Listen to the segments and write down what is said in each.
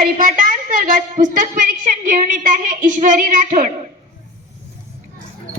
परिपाठांतर्गत पुस्तक परीक्षण घेऊन येत आहे ईश्वरी राठोड।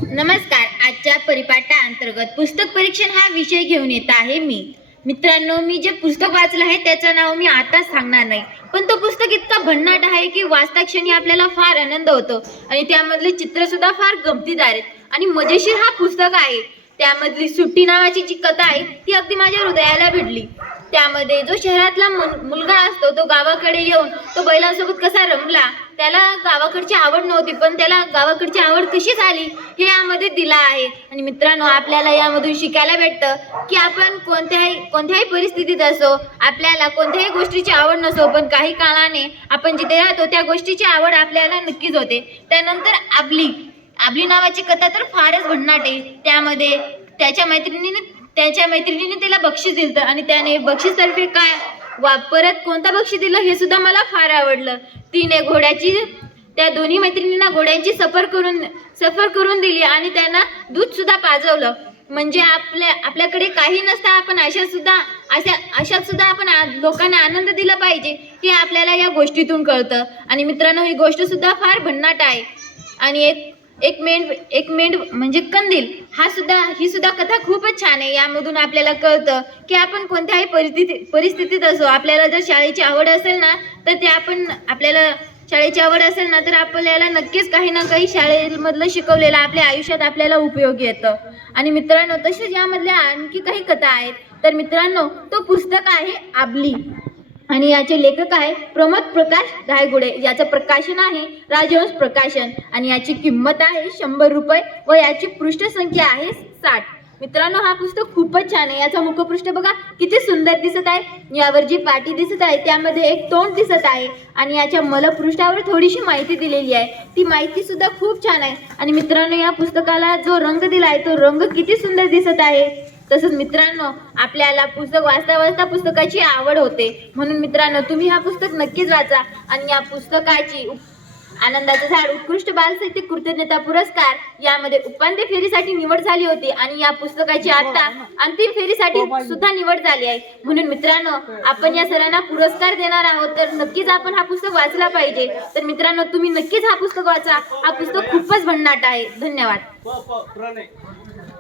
नमस्कार। आजच्या परिपाठांतर्गत पुस्तक परीक्षण हा विषय घेऊन येत आहे मी। मित्रांनो, मी जे पुस्तक वाचलं आहे त्याचं नाव मी आता सांगणार नाही, पण तो पुस्तक इतका भन्नाट आहे की वाचता क्षणी आपल्याला फार आनंद होतो आणि त्यामधले चित्र सुद्धा फार गमतीदार आहेत आणि मजेशीर हा पुस्तक आहे। त्यामधली सुट्टी नावाची जी कथा आहे ती अगदी माझ्या हृदयाला भिडली। त्यामध्ये जो शहरातला मुलगा असतो तो गावाकडे येऊन तो बैलांसोबत कसा रमला, त्याला गावाकडची आवड नव्हती पण त्याला गावाकडची आवड कशी झाली हे यामध्ये दिला आहे। आणि मित्रांनो, आपल्याला यामधून शिकायला भेटतं की आपण कोणत्याही परिस्थितीत असो, आपल्याला कोणत्याही गोष्टीची आवड नसो, पण काही काळाने आपण जिथे राहतो त्या गोष्टीची आवड आपल्याला नक्कीच होते। त्यानंतर आबली नावाची कथा तर फारच भन्नाट आहे। त्यामध्ये त्याच्या मैत्रिणीने त्याला बक्षीस दिलं आणि त्याने बक्षीसतर्फे परत कोणता बक्षीस दिलं हे सुद्धा मला फार आवडलं। तिने त्या दोन्ही मैत्रिणींना घोड्यांची सफर करून दिली आणि त्यांना दूध सुद्धा पाजवलं। म्हणजे आपल्याकडे काही नसता आपण अशात सुद्धा आपण लोकांना आनंद दिला पाहिजे हे आपल्याला या गोष्टीतून कळतं। आणि मित्रांनो, ही गोष्ट सुद्धा फार भन्नाट आहे। आणि एक मेंढ म्हणजे कंदील ही सुद्धा कथा खूपच छान आहे। यामधून आपल्याला कळतं की आपण कोणत्याही परिस्थितीत असो, आपल्याला जर शाळेची आवड असेल ना तर आपल्याला नक्कीच काही ना काही शाळेमधलं शिकवलेलं आपल्या आयुष्यात आपल्याला उपयोगी येतं। आणि मित्रांनो, तसेच यामधल्या आणखी काही कथा आहेत। तर मित्रांनो, तो पुस्तक आहे आबली आणि याचे लेखक आहे प्रमोद प्रकाश धायगुडे। याचं प्रकाशन आहे राजहंस प्रकाशन आणि याची किंमत आहे 100 रुपये व याची पृष्ठसंख्या आहे 60। मित्रांनो, हा पुस्तक खूपच छान आहे। याचा मुखपृष्ठ बघा किती सुंदर दिसत आहे। यावर जी पाटी दिसत आहे त्यामध्ये एक तोंड दिसत आहे आणि याच्या मलपृष्ठावर थोडीशी माहिती दिलेली आहे। ती माहिती सुद्धा खूप छान आहे। आणि मित्रांनो, या पुस्तकाला जो रंग दिला आहे तो रंग किती सुंदर दिसत आहे। तसंच मित्रांनो, आपल्याला पुस्तक वाचता पुस्तकाची आवड होते। म्हणून मित्रांनो, तुम्ही हा पुस्तक नक्कीच वाचा। आणि या पुस्तकाची आनंदाचं झाड उत्कृष्ट बालसाहित्य कृतज्ञता पुरस्कार यामध्ये उपांत्य फेरीसाठी निवड झाली होती आणि या पुस्तकाची आता अंतिम फेरीसाठी सुद्धा निवड झाली आहे। म्हणून मित्रांनो, आपण या सरांना पुरस्कार देणार आहोत, तर नक्कीच आपण हा पुस्तक वाचला पाहिजे। तर मित्रांनो, तुम्ही नक्कीच हा पुस्तक वाचा। हा पुस्तक खूपच भन्नाट आहे। धन्यवाद।